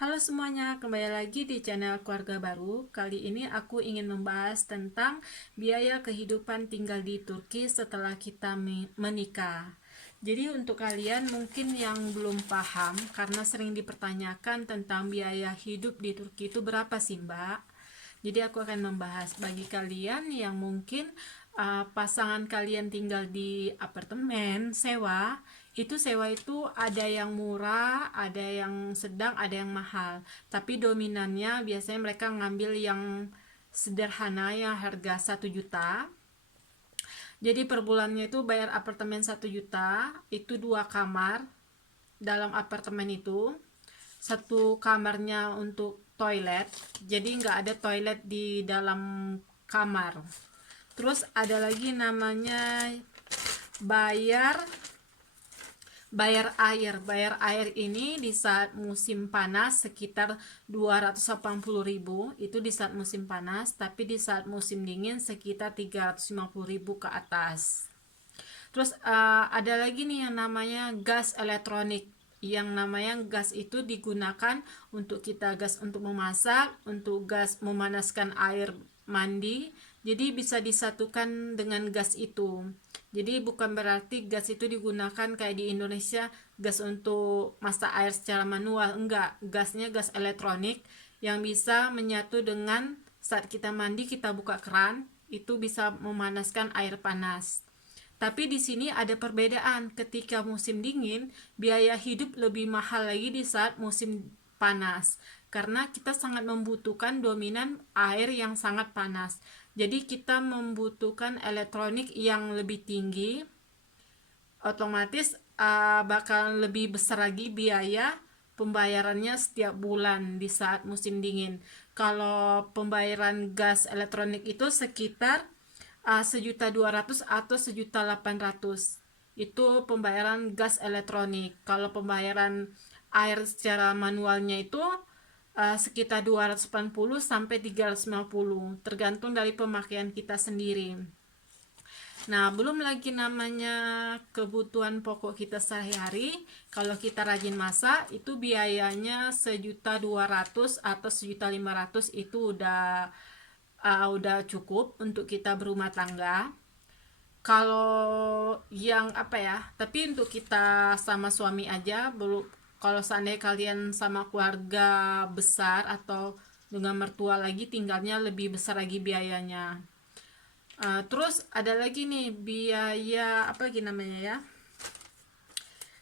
Halo semuanya, kembali lagi di channel Keluarga Baru. Kali ini aku ingin membahas tentang biaya kehidupan tinggal di Turki setelah kita menikah. Jadi untuk kalian mungkin yang belum paham, karena sering dipertanyakan tentang biaya hidup di Turki itu berapa sih Mbak? Jadi aku akan membahas bagi kalian yang mungkin pasangan kalian tinggal di apartemen sewa. Itu sewa itu ada yang murah, ada yang sedang, ada yang mahal. Tapi dominannya biasanya mereka ngambil yang sederhana yang harga 1 juta. Jadi per bulannya itu bayar apartemen 1 juta, itu 2 kamar dalam apartemen itu. Satu kamarnya untuk toilet, jadi nggak ada toilet di dalam kamar. Terus ada lagi namanya bayar bayar air ini di saat musim panas sekitar 280.000, itu di saat musim panas, tapi di saat musim dingin sekitar 350.000 ke atas. Terus ada lagi nih yang namanya gas elektronik. Yang namanya gas itu digunakan untuk kita gas untuk memasak, untuk gas memanaskan air mandi. Jadi bisa disatukan dengan gas itu. Jadi bukan berarti gas itu digunakan kayak di Indonesia gas untuk masak air secara manual. Enggak, gasnya gas elektronik yang bisa menyatu dengan saat kita mandi kita buka keran, itu bisa memanaskan air panas. Tapi di sini ada perbedaan. Ketika musim dingin, biaya hidup lebih mahal lagi di saat musim panas. Karena kita sangat membutuhkan dominan air yang sangat panas. Jadi kita membutuhkan elektronik yang lebih tinggi, otomatis bakal lebih besar lagi biaya pembayarannya setiap bulan di saat musim dingin. Kalau pembayaran gas elektronik itu sekitar 1.200.000 atau 1.800.000, itu pembayaran gas elektronik. Kalau pembayaran air secara manualnya itu sekitar 280 sampai 350, tergantung dari pemakaian kita sendiri. Nah, belum lagi namanya kebutuhan pokok kita sehari-hari. Kalau kita rajin masak, itu biayanya 1.200.000 atau 1.500.000, itu udah cukup untuk kita berumah tangga. Kalau yang apa ya, tapi untuk kita sama suami aja belum. Kalau seandainya kalian sama keluarga besar atau dengan mertua lagi, tinggalnya lebih besar lagi biayanya. Terus ada lagi nih biaya apa lagi namanya ya,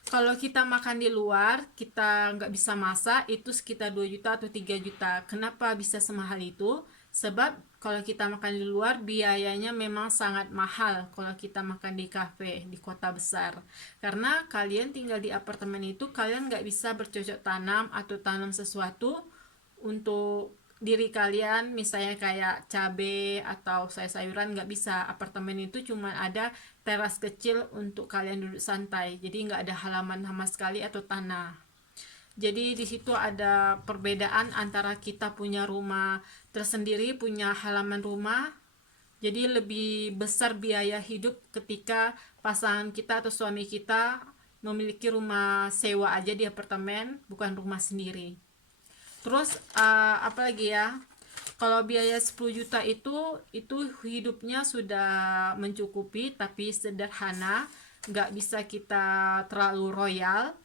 kalau kita makan di luar kita nggak bisa masak, itu sekitar 2 juta atau 3 juta. Kenapa bisa semahal itu? Sebab kalau kita makan di luar biayanya memang sangat mahal kalau kita makan di kafe di kota besar. Karena kalian tinggal di apartemen itu, kalian nggak bisa bercocok tanam atau tanam sesuatu untuk diri kalian, misalnya kayak cabe atau sayur-sayuran, nggak bisa. Apartemen itu cuma ada teras kecil untuk kalian duduk santai, jadi nggak ada halaman sama sekali atau tanah. Jadi di situ ada perbedaan antara kita punya rumah tersendiri, punya halaman rumah, jadi lebih besar biaya hidup ketika pasangan kita atau suami kita memiliki rumah sewa aja di apartemen, bukan rumah sendiri. Terus apa lagi ya? Kalau biaya 10 juta itu hidupnya sudah mencukupi tapi sederhana, nggak bisa kita terlalu royal.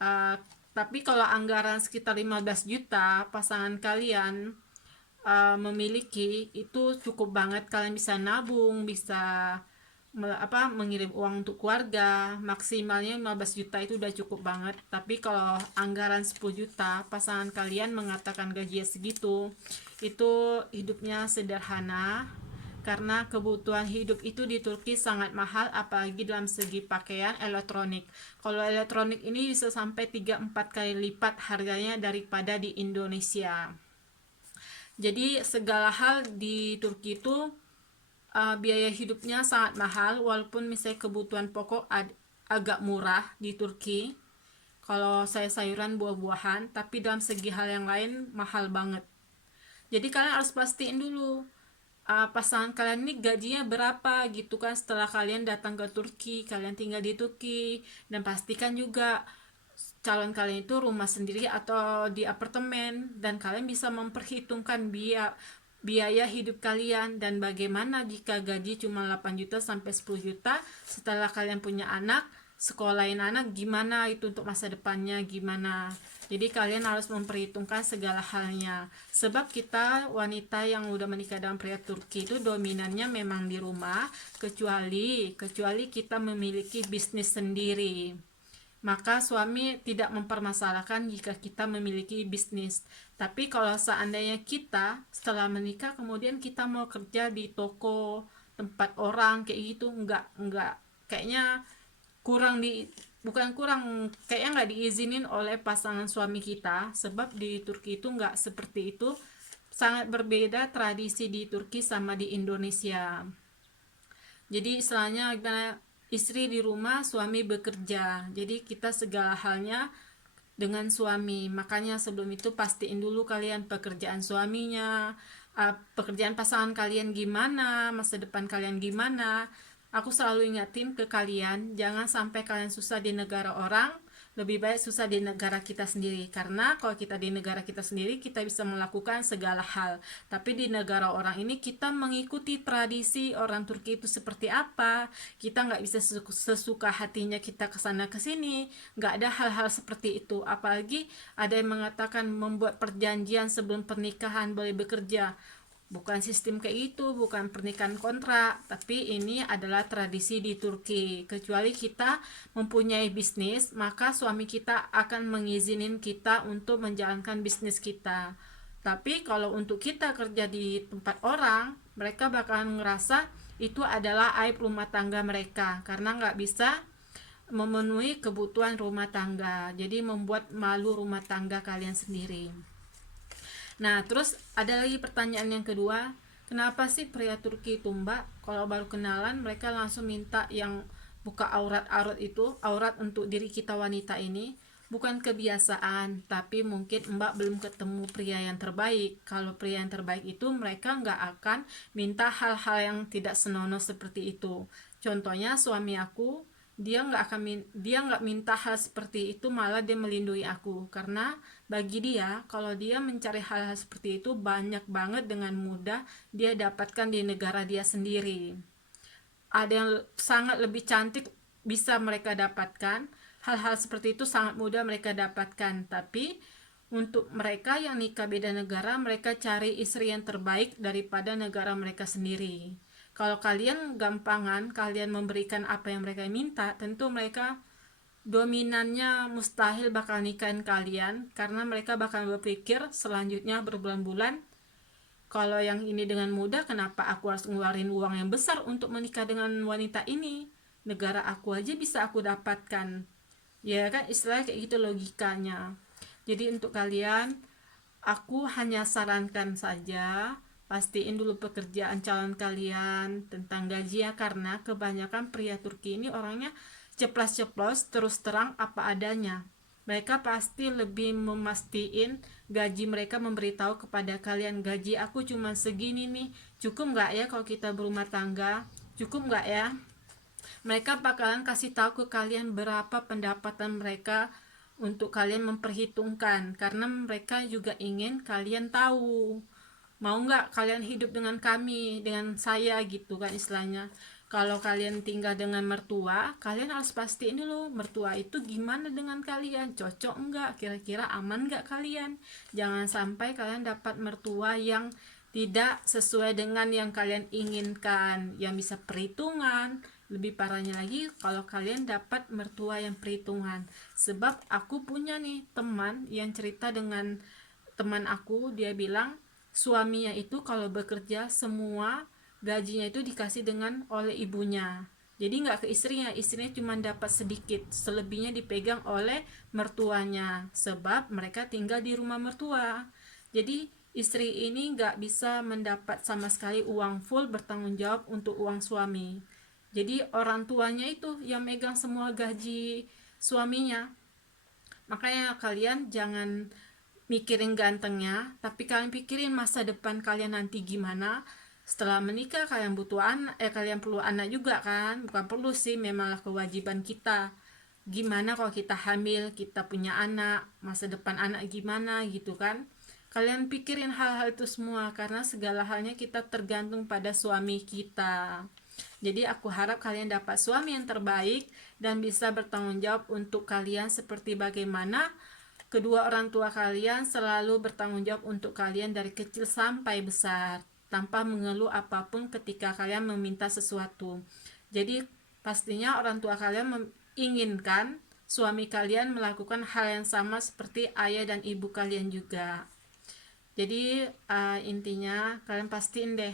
Uh, tapi kalau anggaran sekitar 15 juta pasangan kalian memiliki, itu cukup banget. Kalian bisa nabung, bisa mengirim uang untuk keluarga. Maksimalnya 15 juta itu udah cukup banget. Tapi kalau anggaran 10 juta pasangan kalian mengatakan gajinya segitu, itu hidupnya sederhana. Karena kebutuhan hidup itu di Turki sangat mahal, apalagi dalam segi pakaian elektronik. Kalau elektronik ini bisa sampai 3-4 kali lipat harganya daripada di Indonesia. Jadi segala hal di Turki itu biaya hidupnya sangat mahal, walaupun misalnya kebutuhan pokok agak murah di Turki. Kalau sayuran buah-buahan, tapi dalam segi hal yang lain mahal banget. Jadi kalian harus pastiin dulu pasangan kalian ini gajinya berapa gitu kan, setelah kalian datang ke Turki, kalian tinggal di Turki. Dan pastikan juga calon kalian itu rumah sendiri atau di apartemen, dan kalian bisa memperhitungkan biaya hidup kalian, dan bagaimana jika gaji cuma 8 juta sampai 10 juta setelah kalian punya anak, sekolahin anak gimana itu untuk masa depannya gimana. Jadi kalian harus memperhitungkan segala halnya. Sebab kita wanita yang udah menikah dengan pria Turki itu dominannya memang di rumah, kecuali kita memiliki bisnis sendiri. Maka suami tidak mempermasalahkan jika kita memiliki bisnis. Tapi kalau seandainya kita setelah menikah kemudian kita mau kerja di toko tempat orang kayak gitu, enggak kayaknya kurang bukan kurang, kayaknya nggak diizinin oleh pasangan suami kita. Sebab di Turki itu nggak seperti itu, sangat berbeda tradisi di Turki sama di Indonesia. Jadi istilahnya istri di rumah, suami bekerja. Jadi kita segala halnya dengan suami. Makanya sebelum itu pastiin dulu kalian pekerjaan suaminya, pekerjaan pasangan kalian gimana, masa depan kalian gimana. Aku selalu ingatin ke kalian, jangan sampai kalian susah di negara orang, lebih baik susah di negara kita sendiri. Karena kalau kita di negara kita sendiri, kita bisa melakukan segala hal. Tapi di negara orang ini, kita mengikuti tradisi orang Turki itu seperti apa. Kita nggak bisa sesuka hatinya kita kesana kesini. Nggak ada hal-hal seperti itu. Apalagi ada yang mengatakan membuat perjanjian sebelum pernikahan boleh bekerja. Bukan sistem kayak itu, bukan pernikahan kontrak, tapi ini adalah tradisi di Turki. Kecuali kita mempunyai bisnis, maka suami kita akan mengizinin kita untuk menjalankan bisnis kita. Tapi kalau untuk kita kerja di tempat orang, mereka bakalan ngerasa itu adalah aib rumah tangga mereka, karena nggak bisa memenuhi kebutuhan rumah tangga. Jadi membuat malu rumah tangga kalian sendiri. Nah, terus ada lagi pertanyaan yang kedua, kenapa sih pria Turki itu Mbak, kalau baru kenalan mereka langsung minta yang buka aurat-aurat itu, aurat untuk diri kita wanita ini? Bukan kebiasaan, tapi mungkin Mbak belum ketemu pria yang terbaik. Kalau pria yang terbaik itu mereka nggak akan minta hal-hal yang tidak senonoh seperti itu. Contohnya suami aku, dia nggak minta hal seperti itu, malah dia melindungi aku, karena bagi dia kalau dia mencari hal-hal seperti itu banyak banget dengan mudah dia dapatkan di negara dia sendiri. Ada yang sangat lebih cantik bisa mereka dapatkan, hal-hal seperti itu sangat mudah mereka dapatkan. Tapi untuk mereka yang nikah beda negara, mereka cari istri yang terbaik daripada negara mereka sendiri. Kalau kalian gampangan kalian memberikan apa yang mereka minta, tentu mereka dominannya mustahil bakal nikahin kalian, karena mereka bakal berpikir selanjutnya berbulan-bulan, kalau yang ini dengan mudah, kenapa aku harus ngeluarin uang yang besar untuk menikah dengan wanita ini? Negara aku aja bisa aku dapatkan. Ya kan, istilahnya kayak gitu logikanya. Jadi untuk kalian, aku hanya sarankan saja, pastiin dulu pekerjaan calon kalian, tentang gaji ya, karena kebanyakan pria Turki ini orangnya ceplas-ceplos, terus terang apa adanya. Mereka pasti lebih memastiin gaji mereka, memberitahu kepada kalian, gaji aku cuma segini nih, cukup nggak ya kalau kita berumah tangga, cukup nggak ya. Mereka bakalan kasih tahu ke kalian berapa pendapatan mereka untuk kalian memperhitungkan, karena mereka juga ingin kalian tahu mau nggak kalian hidup dengan kami, dengan saya gitu kan istilahnya. Kalau kalian tinggal dengan mertua, kalian harus pastiin dulu mertua itu gimana dengan kalian, cocok nggak, kira-kira aman nggak kalian. Jangan sampai kalian dapat mertua yang tidak sesuai dengan yang kalian inginkan, yang bisa perhitungan. Lebih parahnya lagi kalau kalian dapat mertua yang perhitungan. Sebab aku punya nih teman yang cerita dengan teman aku, dia bilang suaminya itu kalau bekerja semua gajinya itu dikasih dengan oleh ibunya, jadi nggak ke istrinya cuma dapat sedikit, selebihnya dipegang oleh mertuanya, sebab mereka tinggal di rumah mertua. Jadi istri ini nggak bisa mendapat sama sekali uang full bertanggung jawab untuk uang suami, jadi orang tuanya itu yang megang semua gaji suaminya. Makanya kalian jangan mikirin gantengnya, tapi kalian pikirin masa depan kalian nanti gimana. Setelah menikah kalian butuh anak, kalian perlu anak juga kan? Bukan perlu sih, memanglah kewajiban kita. gimana kalau kita hamil, kita punya anak, masa depan anak gimana gitu kan. Kalian pikirin hal-hal itu semua, karena segala halnya kita tergantung pada suami kita. Jadi aku harap kalian dapat suami yang terbaik dan bisa bertanggung jawab untuk kalian, seperti bagaimana kedua orang tua kalian selalu bertanggung jawab untuk kalian dari kecil sampai besar, tanpa mengeluh apapun ketika kalian meminta sesuatu. Jadi pastinya orang tua kalian menginginkan suami kalian melakukan hal yang sama seperti ayah dan ibu kalian juga. Jadi intinya kalian pastiin deh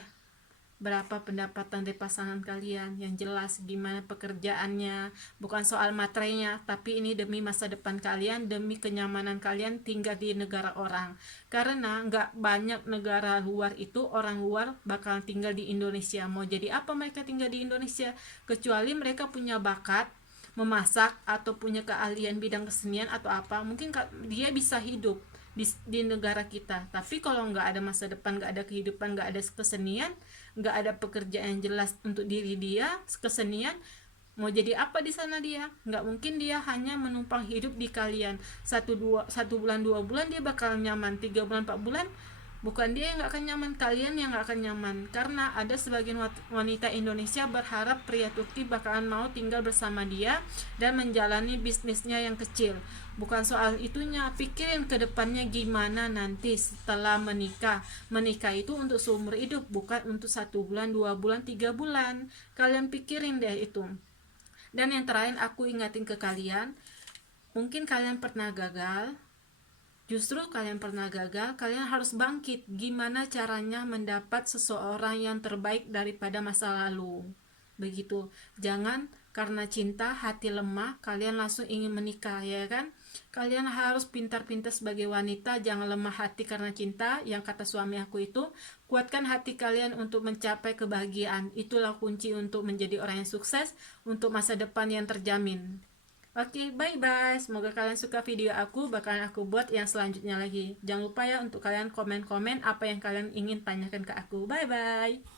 berapa pendapatan dari pasangan kalian, yang jelas gimana pekerjaannya, bukan soal materinya, tapi ini demi masa depan kalian, demi kenyamanan kalian tinggal di negara orang. Karena nggak banyak negara luar itu orang luar bakal tinggal di Indonesia. Mau jadi apa mereka tinggal di Indonesia, kecuali mereka punya bakat memasak atau punya keahlian bidang kesenian atau apa, mungkin dia bisa hidup di negara kita. Tapi kalau nggak ada masa depan, nggak ada kehidupan, nggak ada kesenian, nggak ada pekerjaan yang jelas untuk diri dia, kesenian, mau jadi apa di sana dia? Nggak mungkin dia hanya menumpang hidup di kalian. Satu bulan 2 bulan dia bakal nyaman, 3 bulan 4 bulan bukan dia yang nggak akan nyaman, kalian yang nggak akan nyaman. Karena ada sebagian wanita Indonesia berharap pria Turki bakalan mau tinggal bersama dia dan menjalani bisnisnya yang kecil. Bukan soal itunya, pikirin ke depannya gimana nanti setelah menikah. Menikah itu untuk seumur hidup, bukan untuk 1 bulan 2 bulan 3 bulan. Kalian pikirin deh itu. Dan yang terakhir aku ingatin ke kalian, mungkin kalian pernah gagal. Justru kalian pernah gagal, kalian harus bangkit. Gimana caranya mendapat seseorang yang terbaik daripada masa lalu. Begitu. Jangan karena cinta hati lemah kalian langsung ingin menikah, ya kan? Kalian harus pintar-pintar sebagai wanita, jangan lemah hati karena cinta. Yang kata suami aku itu, kuatkan hati kalian untuk mencapai kebahagiaan. Itulah kunci untuk menjadi orang yang sukses, untuk masa depan yang terjamin. Oke, bye-bye. Semoga kalian suka video aku, bakalan aku buat yang selanjutnya lagi. Jangan lupa ya untuk kalian komen-komen apa yang kalian ingin tanyakan ke aku. Bye-bye.